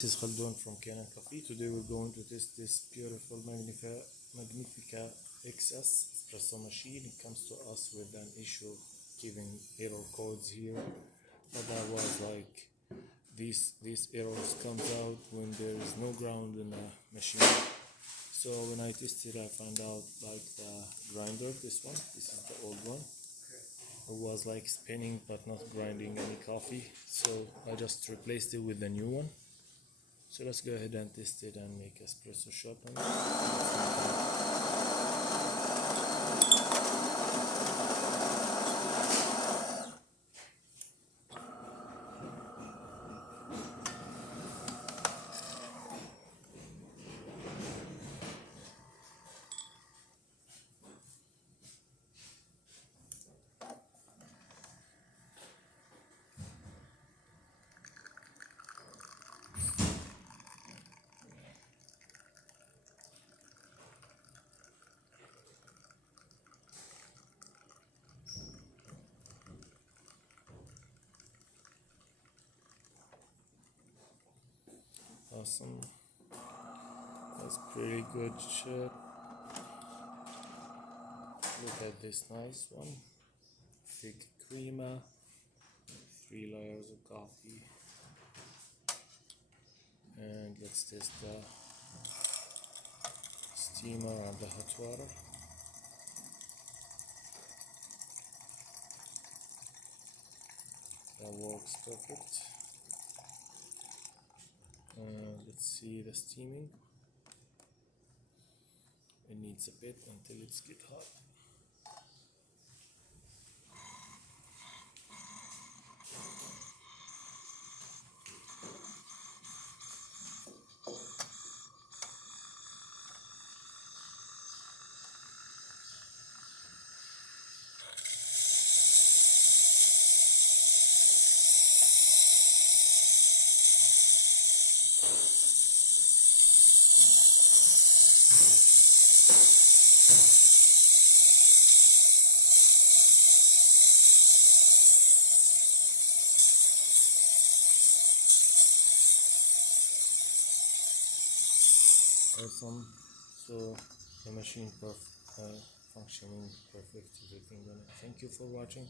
This is Khaldun from Kanen Coffee. Today we're going to test this beautiful Magnifica XS espresso machine. It comes to us with an issue giving error codes here, but that was like these errors comes out when there is no ground in the machine. So when I tested, I found out like the grinder, this is the old one. It was like spinning but not grinding any coffee. So I just replaced it with the new one. So let's go ahead and test it and make espresso shot on it. Awesome. That's pretty good shot. Look at this nice one. Thick crema. 3 layers of coffee. And let's test the steamer and the hot water. That works perfect. Let's see the steaming. It needs a bit until it's get hot. Awesome. So the machine functioning perfect, everything. Thank you for watching.